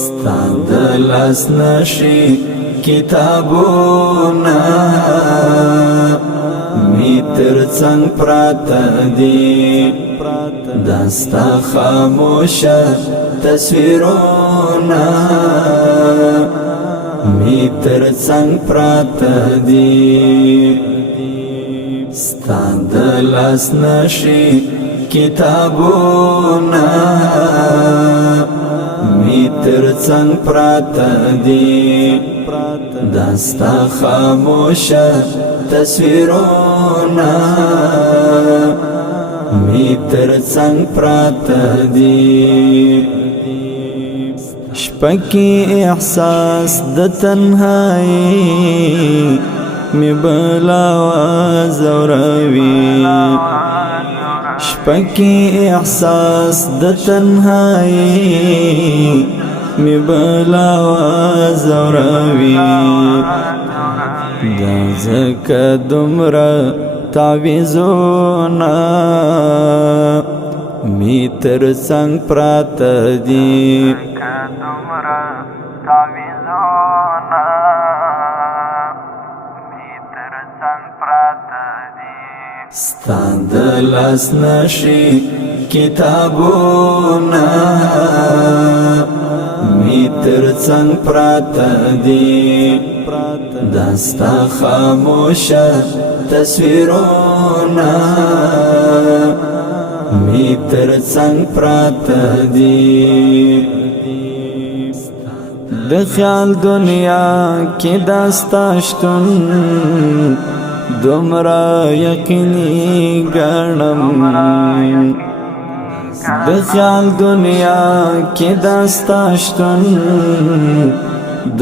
ستا د لاس نشي کتابونه می تر څنګ پراته دي دا ستا خاموشه تصویرونه می تر څنګ پراته دي ستا د لاس نشي کتابونه می تر څنګ پراته دي دا ستا خاموشه تصویرونه می تر څنګ پراته دي شپکی احساس د تنهایی می بلا زوروي شپکی احساس د تنهایی می بلا زوروي دا زکه دومره تعویذونه می تر څنګ پراته دي ستا د لاس نشي کتابونه می تر څنګ پراته دي دا ستا خاموشه تصویرونه می تر څنګ پراته دي د خیال دنیا کې داستا شتون دومره یقیني ګڼم د خیال دنیا کې داستا شتون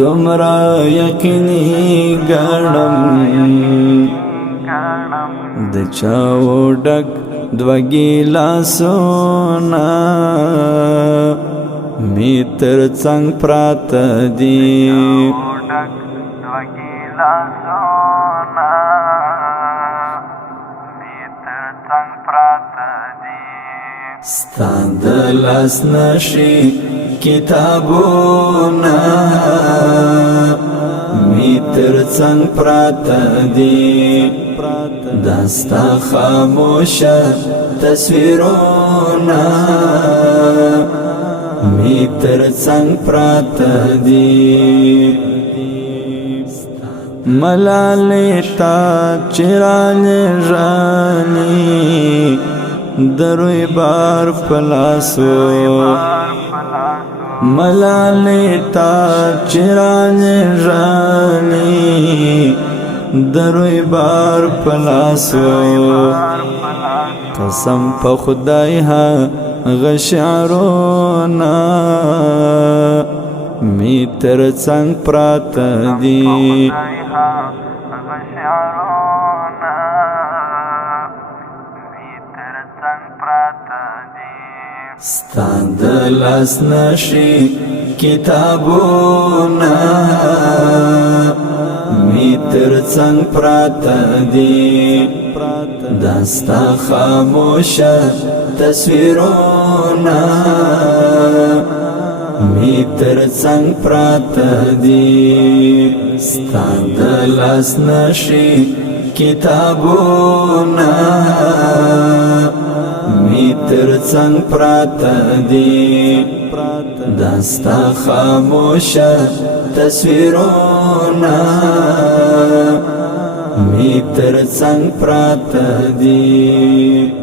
دومره یقیني ګڼم د چاو ډک دوه ګیلاسونه می تر څنګ پراته دي ستا د لاس نشي کتابونه می تر څنګ پراته دي دا ستا خاموشه تصویرونه می تر څنګ پراته دي ملالې تا چرانه رانی دروی بار پلاسو ملالې تا چرانه رانی دروی بار پلاسو قسم په خدای ها غشعرونا می تر څنګ پراته دي ستا د لاس نشي کتابونه می تر څنګ پراته دي دا ستا خاموشه تصویرونه می تر څنګ پراته دي ستا د لاس نشي کتابونه می تر څنګ پراته دي دا ستا خاموشه تصویرونه می تر څنګ پراته دي